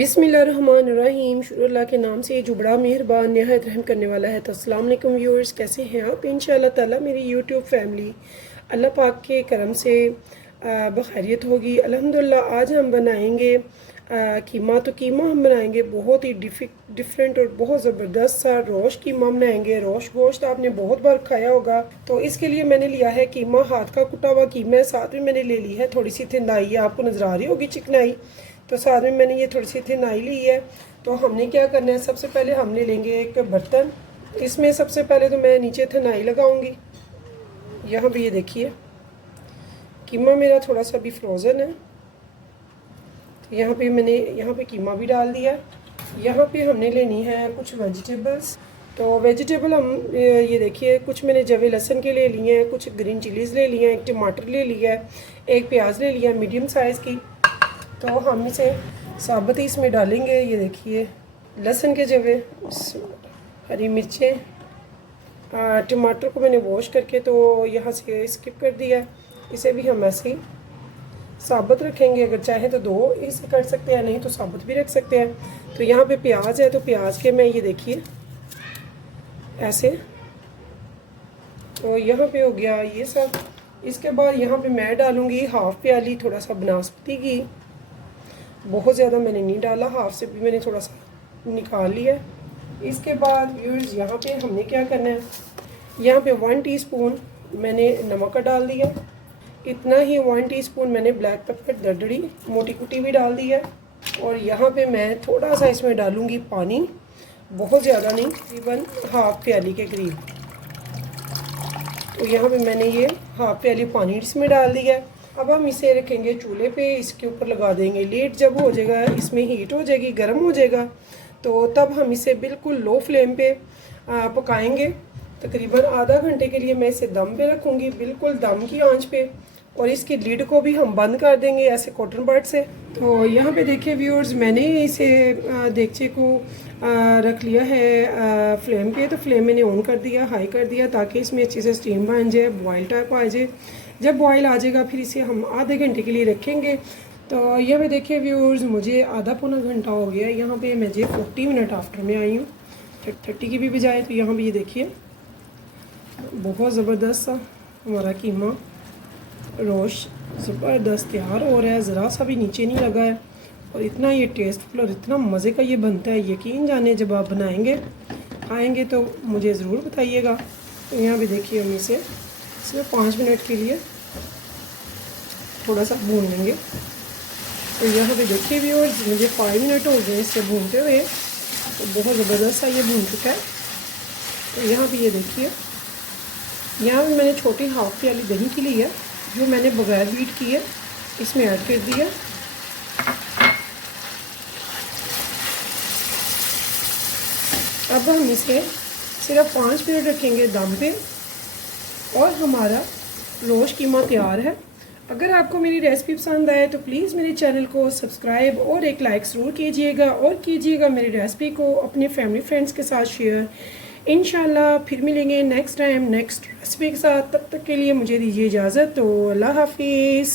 बिस्मिल्लाहिर्रहमानिर्रहीम। शुरू अल्लाह के नाम से जो बड़ा मेहरबान नहायत रहम करने वाला है। तो अस्सलाम वालेकुम व्यूअर्स, कैसे हैं आप? इंशाअल्लाह ताला मेरी यूट्यूब फैमिली अल्लाह पाक के करम से बखैरियत होगी अल्हम्दुलिल्लाह। आज हम बनाएंगे कीमा। तो कीमा हम बनाएंगे बहुत ही डिफरेंट और बहुत ज़बरदस्त सा रोश कीमा बनाएंगे। रोश गोश्त आपने बहुत बार खाया होगा। तो इसके लिए मैंने लिया है कीमा, हाथ का कुटा हुआ कीमा है। साथ में मैंने ले ली है थोड़ी सी थिनाई, आपको नज़र आ रही होगी चिकनाई। तो साथ में मैंने ये थोड़ी सी थिनाई ली है। तो हमने क्या करना है, सबसे पहले हमने लेंगे एक बर्तन। इसमें सबसे पहले तो मैं नीचे थिनाई लगाऊंगी। यहाँ पे ये देखिए कीमा मेरा थोड़ा सा भी फ्रोज़न है। यहाँ पे मैंने यहाँ पे कीमा भी डाल दिया। यहाँ पे हमने लेनी है कुछ वेजिटेबल्स। तो वेजिटेबल हम ये देखिए कुछ मैंने जवे लहसुन के ले लिए हैं, कुछ ग्रीन चिलीज़ ले लिए हैं, एक टमाटर ले लिया है, एक प्याज ले लिया मीडियम साइज़ की। तो हम इसे साबुत ही इसमें डालेंगे। ये देखिए लहसुन के जवे, हरी मिर्चें, टमाटर को मैंने वॉश करके तो यहाँ से स्किप कर दिया। इसे भी हम ऐसे ही साबुत रखेंगे। अगर चाहे तो दो इसे कर सकते हैं, नहीं तो साबुत भी रख सकते हैं। तो यहाँ पे प्याज है, तो प्याज के मैं ये देखिए ऐसे, तो यहाँ पे हो गया ये सब। इसके बाद यहाँ पे मैं डालूँगी हाफ़ प्याली थोड़ा सा बनास्पति की। बहुत ज़्यादा मैंने नहीं डाला, हाफ से भी मैंने थोड़ा सा निकाल लिया। इसके बाद व्यूअर्स यहाँ पे हमने क्या करना है, यहाँ पे 1 टीस्पून मैंने नमक का डाल दिया। इतना ही 1 टीस्पून मैंने ब्लैक पेपर दरदरी मोटी कुटी भी डाल दिया। और यहाँ पे मैं थोड़ा सा इसमें डालूँगी पानी, बहुत ज़्यादा नहीं, तकरीबन हाफ प्याली के करीब। तो यहाँ पे मैंने ये हाफ प्याली पानी इसमें डाल दिया। अब हम इसे रखेंगे चूल्हे पे, इसके ऊपर लगा देंगे लीड। जब हो जाएगा, इसमें हीट हो जाएगी, गर्म हो जाएगा, तो तब हम इसे बिल्कुल लो फ्लेम पे पकाएंगे। तकरीबन आधा घंटे के लिए मैं इसे दम पे रखूँगी, बिल्कुल दम की आंच पे। और इसकी लीड को भी हम बंद कर देंगे ऐसे कॉटन बड से। तो यहाँ पे देखिए व्यूअर्स, मैंने इसे देगचे को रख लिया है फ्लेम पे। तो फ्लेम मैंने ऑन कर दिया, हाई कर दिया, ताकि इसमें अच्छे से स्टीम बन जाए, बॉयल टाइप आ जाए। जब बॉयल आ जाएगा फिर इसे हम आधे घंटे के लिए रखेंगे। तो यहाँ पे देखिए व्यूअर्स, मुझे आधा पौना घंटा हो गया। यहाँ पे मुझे 40 मिनट आफ्टर में आई हूँ, 30 की भी बजाय। तो यहाँ पे ये देखिए बहुत ज़बरदस्त सा हमारा कीमा रोश ज़बरदस्त तैयार हो रहा है, ज़रा सा भी नीचे नहीं लगा है। और इतना ये टेस्टफुल और इतना मज़े का ये बनता है, यकीन जाने जब आप बनाएंगे खाएंगे तो मुझे ज़रूर बताइएगा। तो यहाँ पे देखिए हम इसे सिर्फ 5 मिनट के लिए थोड़ा सा भून लेंगे। तो यहाँ पे देखिए व्यूअर्स, मुझे 5 मिनट हो गए इसे भूनते हुए। तो बहुत ज़बरदस्त सा ये भून चुका है। तो यहाँ पे ये देखिए, यहाँ पे मैंने छोटी हाफ प्याली दही की ली है, जो मैंने बगैर बीट किए इसमें ऐड कर दिया। अब हम इसे सिर्फ 5 मिनट रखेंगे दम पे और हमारा रोश कीमा तैयार है। अगर आपको मेरी रेसिपी पसंद आए तो प्लीज़ मेरे चैनल को सब्सक्राइब और एक लाइक ज़रूर कीजिएगा, और कीजिएगा मेरी रेसिपी को अपने फैमिली फ्रेंड्स के साथ शेयर। इंशाल्लाह फिर मिलेंगे नेक्स्ट टाइम नेक्स्ट रेसिपी के साथ। तब तक के लिए मुझे दीजिए इजाज़त। तो अल्लाह हाफिज़।